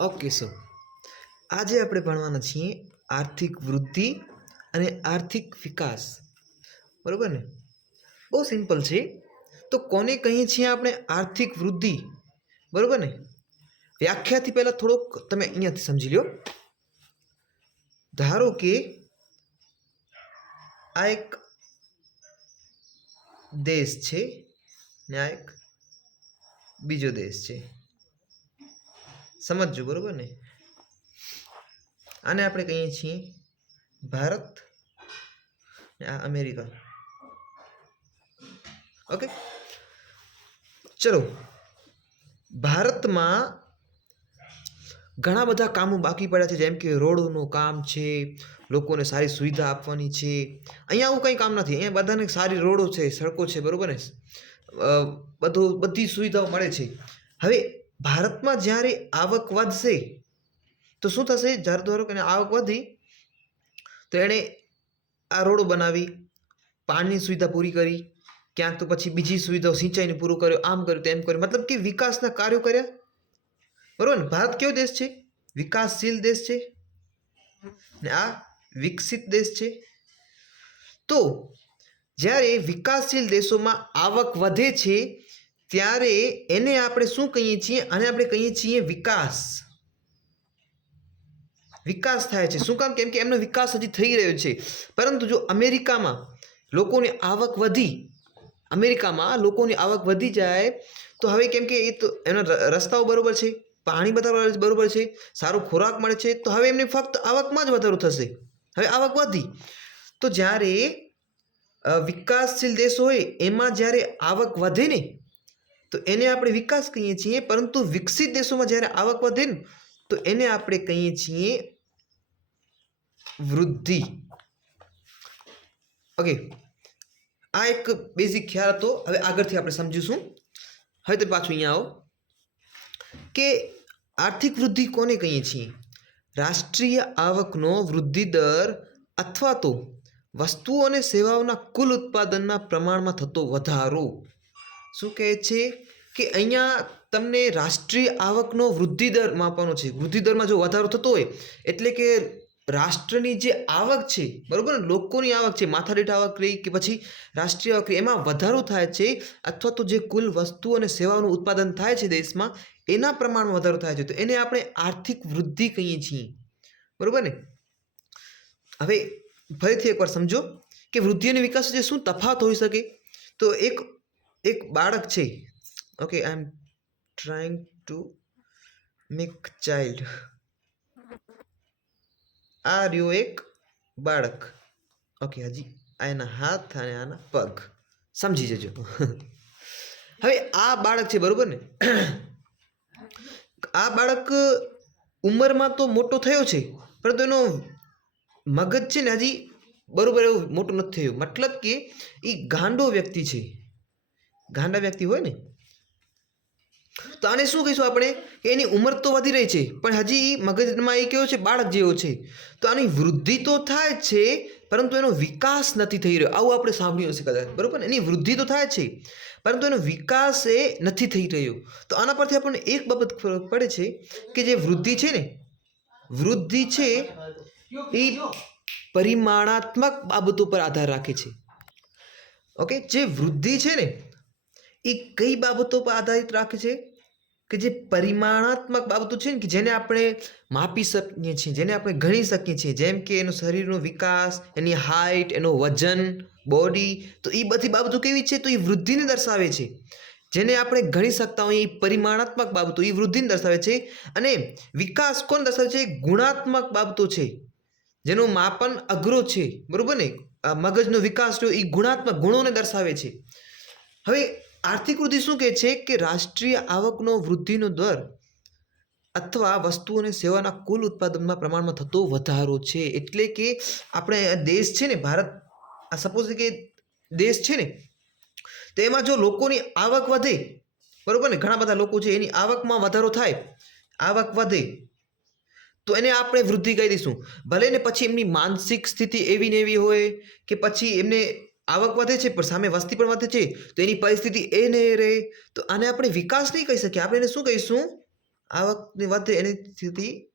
Okay so આજે આપણે ભણવાના છીએ આર્થિક વૃદ્ધિ અને આર્થિક વિકાસ. બરાબર ને? બહુ સિમ્પલ છે. તો કોને કહીએ છીએ આપણે આર્થિક વૃદ્ધિ? બરાબર ને? વ્યાખ્યાથી પહેલાં થોડોક તમે અહીંયાથી સમજી લો ધારો કે આ એક દેશ છે ને આ એક બીજો દેશ છે. સમજજો બરોબર ને? આને આપણે કહીએ છીએ ભારત આ અમેરિકા. ઓકે? ચલો, ભારતમાં ઘણા બધા કામો બાકી પડ્યા છે, જેમ કે રોડનું કામ છે, લોકોને સારી સુવિધા આપવાની છે. અહીંયા આવું કંઈ કામ નથી, અહીંયા બધાને સારી રોડો છે, સડકો છે, બરોબર ને? બધું, બધી સુવિધાઓ મળે છે. હવે ભારતમાં જ્યારે આવક વધશે, તો શું થશે? જ્યારે ધારો કે આવક વધી, તો એણે આ રોડો બનાવી, પાણીની સુવિધા પૂરી કરી, ક્યાંક તો પછી બીજી સુવિધાઓ સિંચાઈને પૂરું કર્યું, આમ કર્યું, તેમ કર્યું. મતલબ કે વિકાસના કાર્યો કર્યા. બરાબર ને? ભારત કેવો દેશ છે? વિકાસશીલ દેશ છે. ને આ વિકસિત દેશ છે. તો જ્યારે વિકાસશીલ દેશોમાં આવક વધે છે ત્યારે એને આપણે શું કહીએ છીએ? આને આપણે કહીએ છીએ વિકાસ. વિકાસ થાય છે. શું કામ? કેમ કે એમનો વિકાસ હજી થઈ રહ્યો છે. પરંતુ જો અમેરિકામાં લોકોની આવક વધી, અમેરિકામાં લોકોની આવક વધી જાય, તો હવે કેમ કે એ તો એના રસ્તાઓ બરાબર છે, પાણી બધા બરાબર છે, સારો ખોરાક મળે છે, તો હવે એમને ફક્ત આવકમાં જ વધારો થશે. હવે આવક વધી. તો જ્યારે વિકાસશીલ દેશ હોય, એમાં જ્યારે આવક વધે ને તો એને આપણે વિકાસ કહીએ છીએ, પરંતુ વિકસિત દેશોમાં જ્યારે આવક વધે ને, તો એને આપણે કહીએ છીએ વૃદ્ધિ. ઓકે આ એક બેઝિક ખ્યાલ હતો. હવે આગળથી આપણે સમજીશું. હવે તો પાછું અહીંયા આવો. કે આર્થિક વૃદ્ધિ કોને કહીએ છીએ? રાષ્ટ્રીય આવકનો વૃદ્ધિ દર અથવા તો વસ્તુઓ અને સેવાઓના કુલ ઉત્પાદનના પ્રમાણમાં થતો વધારો. શું કહે છે કે અહીંયા તમને રાષ્ટ્રીય આવકનો વૃદ્ધિ દર માપવાનો છે. વૃદ્ધિ દરમાં જો વધારો થતો હોય, એટલે કે રાષ્ટ્રની જે આવક છે, બરાબર ને? લોકોની આવક છે, માથાદીઠ આવક રહી કે પછી રાષ્ટ્રીય આવક રહી એમાં વધારો થાય છે અથવા તો જે કુલ વસ્તુ અને સેવાઓનું ઉત્પાદન થાય છે દેશમાં, એના પ્રમાણમાં વધારો થાય છે. તો એને આપણે આર્થિક વૃદ્ધિ કહીએ છીએ. બરાબર ને? હવે ફરીથી એકવાર સમજો કે વૃદ્ધિ અને વિકાસ જે શું તફાવત હોઈ શકે? તો એક એક બાળક છે. Okay I am trying to make child આ રહ્યો એક બાળક. ઓકે હજી આ એના હાથ અને આના પગ. સમજી જજો. હવે આ બાળક છે, બરોબર ને? આ બાળક ઉંમરમાં તો મોટો થયો છે, પરંતુ એનો મગજ છે ને હજી બરોબર એવું મોટું નથી થયું. મતલબ કે એ ગાંડો વ્યક્તિ છે. ગાંડા વ્યક્તિ હોય ને? તો આને શું કહીશું આપણે? કે એની ઉંમર તો વધી રહી છે, પણ હજી મગજમાં એ કેવો છે, બાળક જેવો છે. તો આની વૃદ્ધિ તો થાય છે, પરંતુ એનો વિકાસ નથી થઈ રહ્યો. આવું આપણે સાંભળ્યું હશે કદાચ, બરાબર એની વૃદ્ધિ તો થાય છે, પરંતુ એનો વિકાસ એ નથી થઈ રહ્યો. તો આના પરથી આપણને એક બાબત પડે છે, કે જે વૃદ્ધિ છે ને, વૃદ્ધિ છે એ પરિમાણાત્મક બાબતો પર આધાર રાખે છે. ઓકે? જે વૃદ્ધિ છે ને એ કઈ બાબતો પર આધારિત રાખે છે? કે જે પરિમાણાત્મક બાબતો છે ને, કે જેને આપણે માપી શકીએ છીએ, જેને આપણે ગણી શકીએ છીએ, જેમ કે એનો શરીરનો વિકાસ, એની હાઇટ એનું વજન બોડી તો એ બધી બાબતો કેવી છે? તો એ વૃદ્ધિને દર્શાવે છે. જેને આપણે ગણી શકતા હોઈએ એ પરિમાણાત્મક બાબતો એ વૃદ્ધિને દર્શાવે છે. અને વિકાસ કોણ દર્શાવે છે? ગુણાત્મક બાબતો છે. જેનું માપન અઘરો છે. બરાબર ને? મગજનો વિકાસ રહ્યો એ ગુણાત્મક ગુણોને દર્શાવે છે. હવે આર્થિક વૃદ્ધિ શું કહે છે કે રાષ્ટ્રીય આવકનો વૃદ્ધિનો દર અથવા વસ્તુ અને સેવાના કુલ ઉત્પાદનમાં પ્રમાણમાં થતો વધારો છે? એટલે કે આપણે દેશ છે ને, ભારત, આ સપોઝ કે દેશ છે ને, તો એમાં જો લોકોની આવક વધે, બરાબર ને? ઘણા બધા લોકો છે, એની આવકમાં વધારો થાય, આવક વધે, તો એને આપણે વૃદ્ધિ કહી દઈશું. ભલે ને પછી એમની માનસિક સ્થિતિ એવી ને એવી હોય કે પછી એમને આવક વધે છે, પણ સામે વસ્તી પણ વધે છે, તો એની પરિસ્થિતિ એ ને રહે. તો આને આપણે વિકાસ નહીં કહી શકીએ. આપણે એને શું કહીશું? આવકની વધે, એની સ્થિતિ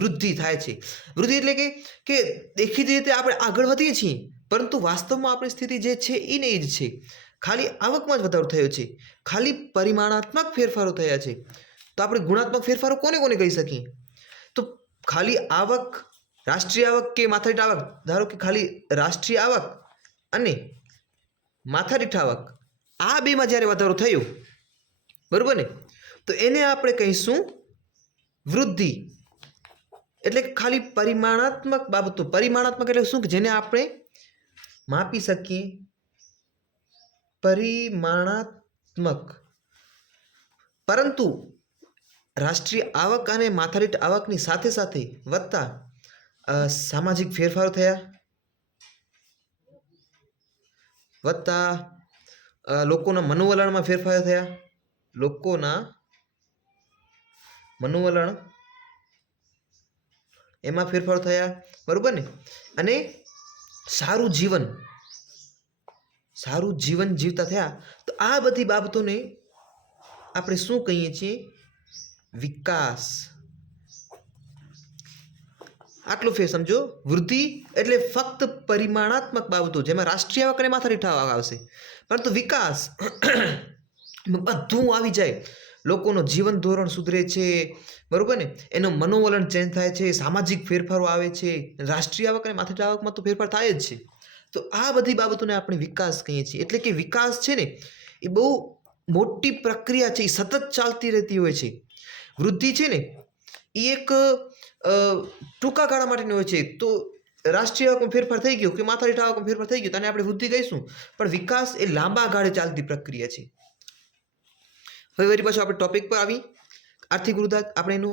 વૃદ્ધિ થાય છે. વૃદ્ધિ એટલે કે કે દેખીતી રીતે આપણે આગળ વધીએ છીએ, પરંતુ વાસ્તવમાં આપણી સ્થિતિ જે છે એ નહીં જ છે. ખાલી આવકમાં જ વધારો થયો છે. ખાલી પરિમાણાત્મક ફેરફારો થયા છે. તો આપણે ગુણાત્મક ફેરફારો કોને કોને કહી શકીએ? તો ખાલી આવક, રાષ્ટ્રીય આવક કે માથાદીઠ આવક? ધારો કે ખાલી રાષ્ટ્રીય આવક અને માથાદીઠ આવક આ બેમાં જ્યારે વધારો થયો, બરાબર ને? તો એને આપણે કહીશું વૃદ્ધિ. એટલે ખાલી પરિમાણાત્મક બાબતો, પરિમાણાત્મક એટલે શું? જેને આપણે માપી શકીએ. પરિમાણાત્મક. પરંતુ રાષ્ટ્રીય આવક અને માથાદીઠ આવકની સાથે સાથે વધતા સામાજિક ફેરફારો થયા. વધતા લોકોના મનોવલણમાં ફેરફાર થયા. લોકોના મનોવલણ એમાં ફેરફાર થયા. બરાબર ને? અને સારું જીવન સારું જીવન જીવતા થયા. તો આ બધી બાબતોને આપણે શું કહીએ છીએ? વિકાસ. આટલું ફેર સમજો. વૃદ્ધિ એટલે ફક્ત પરિમાણાત્મક બાબતો, જેમાં રાષ્ટ્રીય આવકને માથાદીઠ આવશે. પરંતુ વિકાસ બધું આવી જાય. લોકોનો જીવન ધોરણ સુધરે છે. બરોબર ને? એનો મનોવલણ ચેન્જ થાય છે. સામાજિક ફેરફારો આવે છે. રાષ્ટ્રીય આવક અને માથાદીઠ આવકમાં તો ફેરફાર થાય જ છે. તો આ બધી બાબતોને આપણે વિકાસ કહીએ છીએ. એટલે કે વિકાસ છે ને, એ બહુ મોટી પ્રક્રિયા છે. એ સતત ચાલતી રહેતી હોય છે. વૃદ્ધિ છે ને, એ એક ટૂંકા ગાળા માટેની હોય છે. તો રાષ્ટ્રીય આવકમાં ફેરફાર થઈ ગયો કે માથાદીઠ આવકમાં ફેરફાર થઈ ગયો, તો આપણે વૃદ્ધિ કહીશું. પણ વિકાસ એ લાંબા ગાળે ચાલતી પ્રક્રિયા છે. હવે વળી પાછું આપણે ટોપિક પર આવી. આર્થિક વૃદ્ધાત આપણે એનો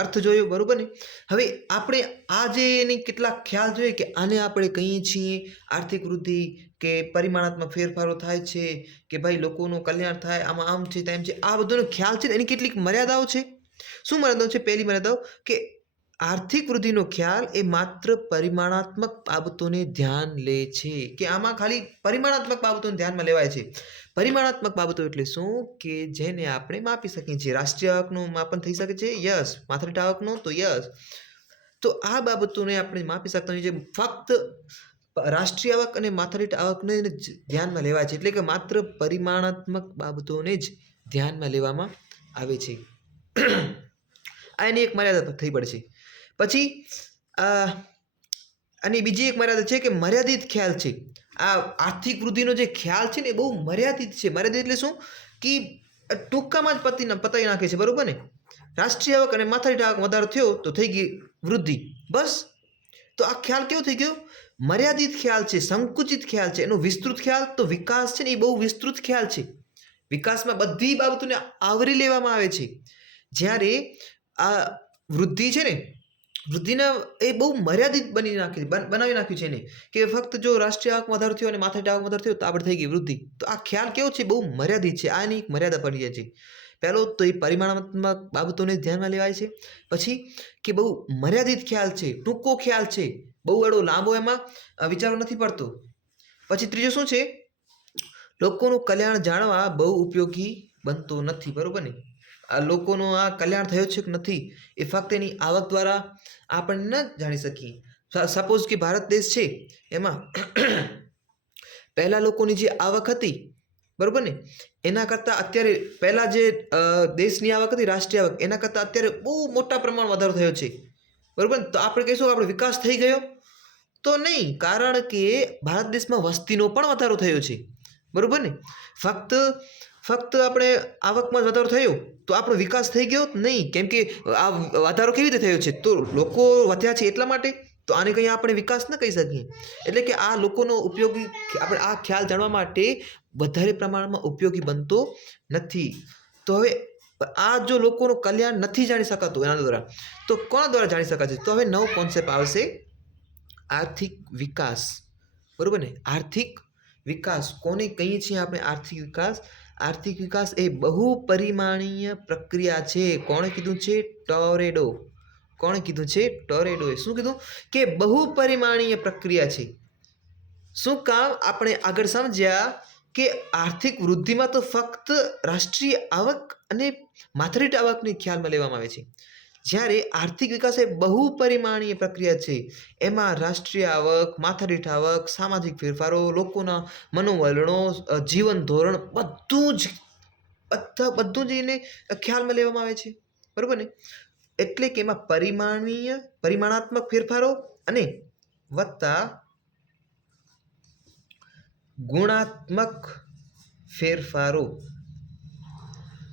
અર્થ જોયો, બરાબર ને? હવે આપણે આ જે એની કેટલાક ખ્યાલ જોઈએ કે આને આપણે કહીએ છીએ આર્થિક વૃદ્ધિ કે પરિમાણાત્મક ફેરફારો થાય છે કે ભાઈ લોકોનું કલ્યાણ થાય, આમાં આમ છે તેમ છે. આ બધોનો ખ્યાલ છે એની કેટલીક મર્યાદાઓ છે? શું મર્યાદાઓ છે? પહેલી મર્યાદાઓ કે આર્થિક વૃદ્ધિનો ખ્યાલ એ માત્ર પરિમાણાત્મક બાબતોને ધ્યાન લે છે. કે આમાં ખાલી પરિમાણાત્મક બાબતોને ધ્યાનમાં લેવાય છે. પરિમાણાત્મક બાબતો એટલે શું? કે જેને આપણે માપી શકીએ છીએ. રાષ્ટ્રીય આવકનું માપન થઈ શકે છે? યસ. માથાદીઠ આવકનું તો યસ. તો આ બાબતોને આપણે માપી શકતા હોઈએ છીએ. ફક્ત રાષ્ટ્રીય આવક અને માથાદીઠ આવકને જ ધ્યાનમાં લેવાય છે. એટલે કે માત્ર પરિમાણાત્મક બાબતોને જ ધ્યાનમાં લેવામાં આવે છે. આ એની એક મર્યાદા થઈ પડશે. પછી અને બીજી એક મર્યાદા છે કે મર્યાદિત ખ્યાલ છે. આ આર્થિક વૃદ્ધિનો જે ખ્યાલ છે ને એ બહુ મર્યાદિત છે. મર્યાદિત એટલે શું? કે ટૂંકામાં જ પતી પતાવી નાખે છે, બરાબર ને? રાષ્ટ્રીય આવક અને માથાડી આવક વધારો થયો તો થઈ ગઈ વૃદ્ધિ. બસ. તો આ ખ્યાલ કેવો થઈ ગયો? મર્યાદિત ખ્યાલ છે, સંકુચિત ખ્યાલ છે. એનો વિસ્તૃત ખ્યાલ તો વિકાસ છે ને એ બહુ વિસ્તૃત ખ્યાલ છે. વિકાસમાં બધી બાબતોને આવરી લેવામાં આવે છે. જ્યારે આ વૃદ્ધિ છે ને, વૃદ્ધિના એ બહુ મર્યાદિત બની નાખી, બન- બનાવી નાખ્યું છે એને, કે ફક્ત જો રાષ્ટ્રીય આવક વધારો થયો અને માથાદીઠ આવક વધારો થયો તો આપણે થઈ ગઈ વૃદ્ધિ. તો આ ખ્યાલ કેવો છે? બહુ મર્યાદિત છે. આની એક મર્યાદા પડી જાય છે. પહેલો તો એ પરિમાણાત્મક બાબતોને ધ્યાનમાં લેવાય છે. પછી કે બહુ મર્યાદિત ખ્યાલ છે, ટૂંકો ખ્યાલ છે. બહુ એડો લાંબો એમાં વિચારો નથી પડતો. પછી ત્રીજો શું છે? લોકોનું કલ્યાણ જાણવા બહુ ઉપયોગી બનતો નથી, બરોબર ને? આ લોકોનો આ કલ્યાણ થયો છે કે નથી એ ફક્ત એની આવક દ્વારા આપણને ન જાણી શકીએ. સપોઝ કે ભારત દેશ છે, એમાં પહેલાં લોકોની જે આવક હતી, બરાબર ને? એના કરતાં અત્યારે પહેલાં જે દેશની આવક હતી, રાષ્ટ્રીય આવક, એના કરતાં અત્યારે બહુ મોટા પ્રમાણમાં વધારો થયો છે. બરાબર ને? તો આપણે કહીશું આપણો વિકાસ થઈ ગયો. તો નહીં, કારણ કે ભારત દેશમાં વસ્તીનો પણ વધારો થયો છે. બરાબર ને? ફક્ત ફક્ત આપણે આવકમાં વધારો થયો, તો આપણો વિકાસ થઈ ગયો નહીં? કેમ કે આ વધારો કેવી રીતે થયો છે? તો લોકો વધ્યા છે એટલા માટે, તો આને કંઈ આપણે વિકાસ ન કહી શકીએ. એટલે કે આ લોકોનો ઉપયોગી, આપણે આ ખ્યાલ જાણવા માટે વધારે પ્રમાણમાં ઉપયોગી બનતો નથી. તો હવે, આ જો લોકોનું કલ્યાણ નથી જાણી શકાતું એના દ્વારા, તો કોના દ્વારા જાણી શકાશે? તો હવે નવો કોન્સેપ્ટ આવશે, આર્થિક વિકાસ. બરોબર ને? આર્થિક વિકાસ. કોને કહીએ છીએ આપણે આર્થિક વિકાસ? આર્થિક વિકાસ એ બહુ પરિમાણીય પ્રક્રિયા છે. કોણે કીધું છે? ટોરેડો. કોણે કીધું છે? ટોરેડોએ શું કીધું? કે બહુ પરિમાણીય પ્રક્રિયા છે. શું કામ આપણે આગળ સમજ્યા કે આર્થિક વૃદ્ધિમાં તો ફક્ત રાષ્ટ્રીય આવક અને માથાદીઠ આવકને ખ્યાલમાં લેવામાં આવે છે. જ્યારે આર્થિક વિકાસ એ બહુ પરિમાણીય પ્રક્રિયા છે, એમાં રાષ્ટ્રીય આવક, માથાદીઠ આવક, સામાજિક ફેરફારો, લોકોના મનોવલણો જીવન ધોરણ બધું જ, બધા, બધું જ એને ખ્યાલમાં લેવામાં આવે છે. બરાબર ને? એટલે કે એમાં પરિમાણીય, પરિમાણાત્મક ફેરફારો અને વત્તા ગુણાત્મક ફેરફારો.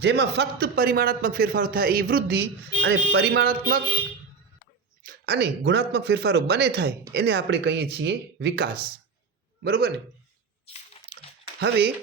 જેમાં ફક્ત પરિમાણાત્મક ફેરફારો થાય એ વૃદ્ધિ અને પરિમાણાત્મક અને ગુણાત્મક ફેરફારો બને થાય એને આપણે કહીએ છીએ વિકાસ. બરાબર ને? હવે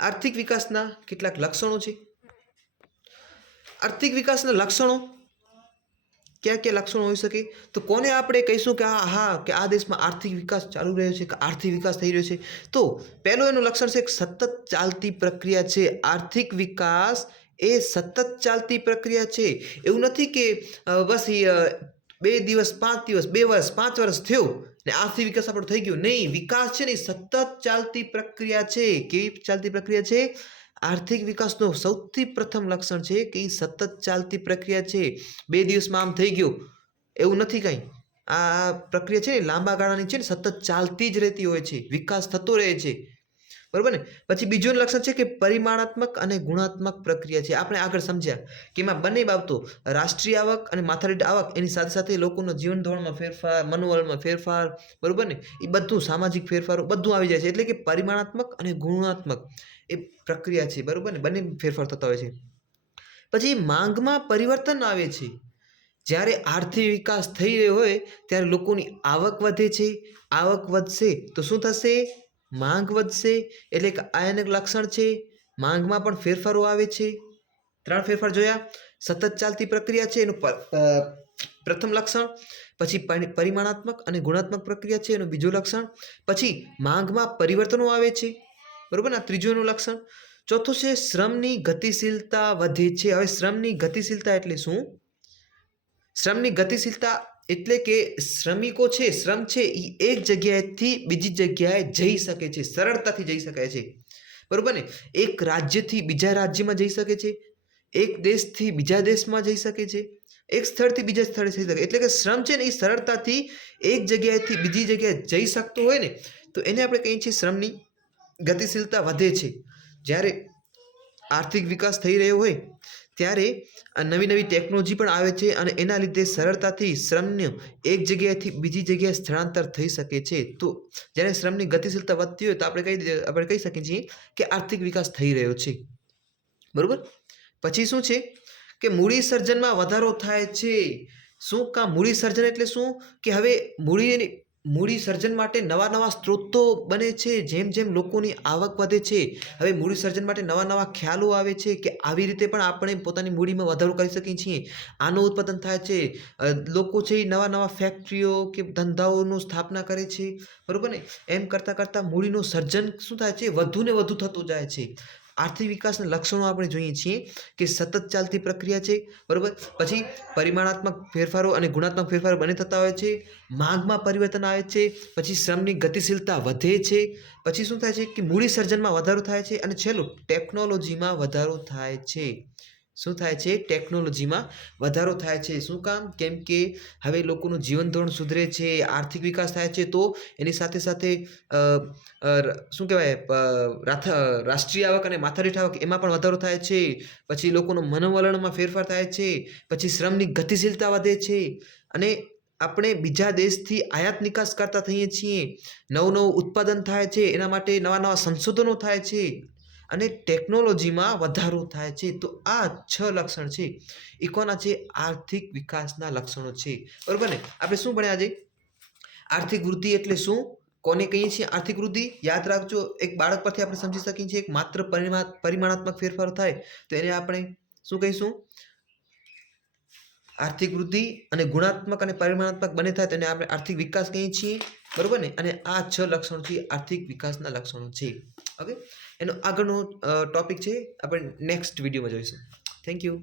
આર્થિક વિકાસના કેટલાક લક્ષણો છે. આર્થિક વિકાસના લક્ષણો ક્યાં ક્યાં લક્ષણો હોઈ શકે? તો કોને આપણે કહીશું કે હા હા, કે આ દેશમાં આર્થિક વિકાસ ચાલુ રહ્યો છે, કે આર્થિક વિકાસ થઈ રહ્યો છે? તો પહેલું એનું લક્ષણ છે કે સતત ચાલતી પ્રક્રિયા છે. આર્થિક વિકાસ એ સતત ચાલતી પ્રક્રિયા છે. એવું નથી કે બસ બે દિવસ, પાંચ દિવસ, બે વર્ષ, પાંચ વર્ષ થયો ને આર્થિક વિકાસ આપણો થઈ ગયો. નહીં, વિકાસ છે ને સતત ચાલતી પ્રક્રિયા છે. કેવી ચાલતી પ્રક્રિયા છે? આર્થિક વિકાસનો સૌથી પ્રથમ લક્ષણ છે કે એ સતત ચાલતી પ્રક્રિયા છે. બે દિવસમાં આમ થઈ ગયું. એવું નથી કાંઈ. આ પ્રક્રિયા છે ને લાંબા ગાળાની છે ને સતત ચાલતી જ રહેતી હોય છે. વિકાસ થતો રહે છે. બરાબર ને? પછી બીજું લક્ષણ છે કે પરિમાણાત્મક અને ગુણાત્મક પ્રક્રિયા છે. આપણે આગળ સમજ્યા કે એમાં બંને બાબતો, રાષ્ટ્રીય આવક અને માથાદીઠ આવક, એની સાથે સાથે લોકોનો જીવન ધોરણમાં ફેરફાર, મનોબળમાં ફેરફાર, બરાબર ને? એ બધું સામાજિક ફેરફારો બધું આવી જાય છે. એટલે કે પરિમાણાત્મક અને ગુણાત્મક. એ પ્રક્રિયા છે, બરાબર ને? બંને ફેરફાર થતા હોય છે. પછી માંગમાં પરિવર્તન આવે છે. જ્યારે આર્થિક વિકાસ થઈ રહ્યો હોય, ત્યારે લોકોની આવક વધે છે. આવક વધશે તો શું થશે? માંગ વધશે. એટલે કે આયનક લક્ષણ છે. માંગમાં પણ ફેરફારો આવે છે. ત્રણ ફેરફાર જોયા. સતત ચાલતી પ્રક્રિયા છે, એનું પ્રથમ લક્ષણ. પછી પરી- પરિમાણાત્મક અને ગુણાત્મક પ્રક્રિયા છે, એનું બીજું લક્ષણ. પછી માંગમાં પરિવર્તનો આવે છે. બરોબર ને? આ ત્રીજું લક્ષણ. ચોથું છે, શ્રમની ગતિશીલતા વધે છે. હવે શ્રમની ગતિશીલતા એટલે શું? શ્રમની ગતિશીલતા એટલે કે શ્રમિકો છે, શ્રમ છે એ એક જગ્યાએથી બીજી જગ્યાએ જઈ શકે છે. સરળતાથી જઈ શકાય છે. બરોબર ને? એક રાજ્યથી બીજા રાજ્યમાં જઈ શકે છે. એક દેશથી બીજા દેશમાં જઈ શકે છે. એક સ્થળથી બીજા સ્થળે જઈ શકે. એટલે કે શ્રમ છે ને એ સરળતાથી એક જગ્યાએથી બીજી જગ્યાએ જઈ શકતો હોય ને? તો એને આપણે કહીએ છીએ શ્રમની ગતિશીલતા વધે છે. જ્યારે આર્થિક વિકાસ થઈ રહ્યો હોય, ત્યારે આ નવી નવી ટેકનોલોજી પણ આવે છે અને એના લીધે સરળતાથી શ્રમને એક જગ્યાએથી બીજી જગ્યાએ સ્થળાંતર થઈ શકે છે. તો જ્યારે શ્રમની ગતિશીલતા વધતી હોય તો આપણે કહી આપણે કહી શકીએ છીએ કે આર્થિક વિકાસ થઈ રહ્યો છે. બરાબર? પછી શું છે કે મૂડી સર્જનમાં વધારો થાય છે. શું કામ? મૂડી સર્જન એટલે શું? કે હવે મૂડી મૂડી સર્જન માટે નવા નવા સ્ત્રોતો બને છે, જેમ જેમ લોકોની આવક વધે છે. હવે મૂડી સર્જન માટે નવા નવા ખ્યાલો આવે છે કે આવી રીતે પણ આપણે પોતાની મૂડીમાં વધારો કરી શકીએ છીએ. આનું ઉત્પાદન થાય છે. લોકો છે એ નવા નવા ફેક્ટરીઓ કે ધંધાઓનું સ્થાપના કરે છે. બરાબર ને? એમ કરતાં કરતાં મૂડીનું સર્જન શું થાય છે? વધુ ને વધુ થતું જાય છે. આર્થિક વિકાસના લક્ષણો આપણે જોઈએ છીએ કે સતત ચાલતી પ્રક્રિયા છે, બરાબર? પછી પરિમાણાત્મક ફેરફારો અને ગુણાત્મક ફેરફારો બંને થતા હોય છે, માંગમાં પરિવર્તન આવે છે, પછી શ્રમની ગતિશીલતા વધે છે, પછી શું થાય છે કે મૂડી સર્જનમાં વધારો થાય છે અને છેલ્લું ટેકનોલોજીમાં વધારો થાય છે. શું થાય છે? ટેકનોલોજીમાં વધારો થાય છે. શું કામ? કેમ કે હવે લોકોનું જીવન ધોરણ સુધરે છે, આર્થિક વિકાસ થાય છે, તો એની સાથે સાથે શું કહેવાય? રાષ્ટ્રીય આવક અને માથાદીઠ આવક એમાં પણ વધારો થાય છે. પછી લોકોનું મનોવલણમાં ફેરફાર થાય છે. પછી શ્રમની ગતિશીલતા વધે છે. અને આપણે બીજા દેશથી આયાત નિકાસ કરતા થઈએ છીએ. નવું નવું ઉત્પાદન થાય છે. એના માટે નવા નવા સંશોધનો થાય છે. અને ટેકનોલોજીમાં વધારો થાય છે. તો આ છ લક્ષણ છે. એ કોના છે? આર્થિક વિકાસના લક્ષણો છે. બરાબર ને? આપણે શું ભણ્યા આજે આર્થિક વૃદ્ધિ એટલે શું? કોને કહીએ છીએ આર્થિક વૃદ્ધિ? યાદ રાખજો, એક બાળક પરથી આપણે સમજી શકીએ છીએ, એક માત્ર પરિમા, પરિમાણાત્મક ફેરફાર થાય, તો એને આપણે શું કહીશું? આર્થિક વૃદ્ધિ અને ગુણાત્મક અને પરિમાણાત્મક બને થાય તેને આપણે આર્થિક વિકાસ કહીએ છીએ. બરોબર ને? અને આ છ લક્ષણો છે, આર્થિક વિકાસના લક્ષણો છે. ઓકે? એનો આગળનો ટોપિક છે આપણે નેક્સ્ટ વિડીયોમાં જોઈશું. Thank you